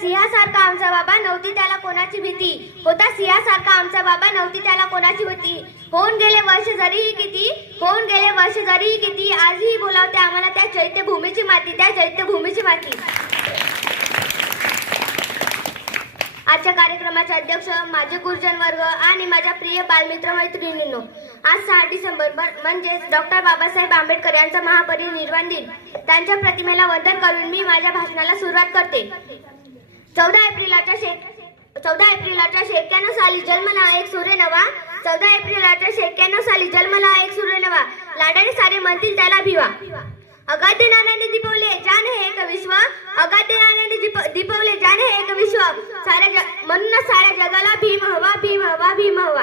सिंहासारखा आमचा बाबा नव्हती त्याला कोणाची भीती? होता सिंहासारखा आमचा बाबा नव्हती त्याला कोणाची भीती? होऊन गेले वर्ष जरीही किती होऊन गेले वर्ष जरीही किती आजही बोलावते आम्हाला त्या चैत्यभूमीची माती त्या चैत्यभूमीची माती. आजच्या कार्यक्रमाचे अध्यक्ष माझे गुरुजन वर्ग आणि माझ्या प्रिय बालमित्र मैत्रिणींनो आज सहा डिसेंबर म्हणजेच डॉक्टर बाबासाहेब आंबेडकर यांचा महापरिनिर्वाण दिन. त्यांच्या प्रतिमेला वंदन करून मी माझ्या भाषणाला सुरुवात करते. चौदा एप्रिल अठराशे चौदा एप्रिल अठराशे साली जन्मला एक सूर्य नवा. चौदा एप्रिल अठराशे साली जन्मला एक सूर्य नवा. लाडाने सारे म्हणतील त्याला भिवा. अगाध्य नाण्याने दिपवले जान हे एक विश्व. अगाध्य नाण्याने दीप- दिपवले जान हे एक विश्व. साऱ्या जग म्हणूनच साऱ्या जगाला भीम हवा भीम हवा भीम हवा.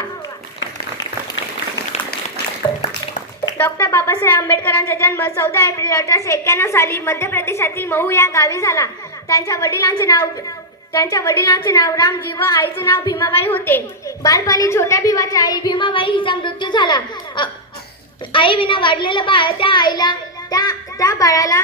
डॉक्टर बाबासाहेब आंबेडकरांचा जन्म चौदा एप्रिल अठराशे एक्क्याण्णव साली मध्य प्रदेशातील महू या गावी झाला. त्यांच्या वडिलांचे नाव त्यांच्या वडिलांचे नाव रामजी व आईचे नाव भीमाबाई होते. बालपणी छोट्या भीमाच्या आई भीमाबाई हिचा मृत्यू झाला. आई विना वाढलेलं बाळ त्या आईला त्या त्या बाळाला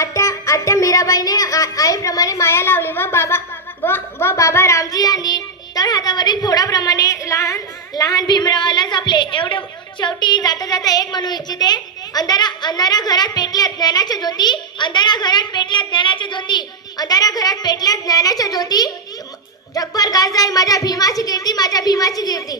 आत्या आत्या मीराबाईने आ- आईप्रमाणे माया लावली व बाबा व व बाबा रामजी यांनी तर हातावरील फोडाप्रमाणे लहान लहान भीमरावाला जपले. एवढं शेवटी जाता जाता एक म्हणू इच्छिते अंधारा अंधारा घरात पेटल्या ज्ञानाच्या ज्योती अंधारा घरात पेटल्या ज्ञानाच्या ज्योती. अंधारा घरात पेटल्या ज्ञानाच्या ज्योती जगभर गाजाय माझ्या भीमाची कीर्ती माझ्या भीमाची कीर्ती.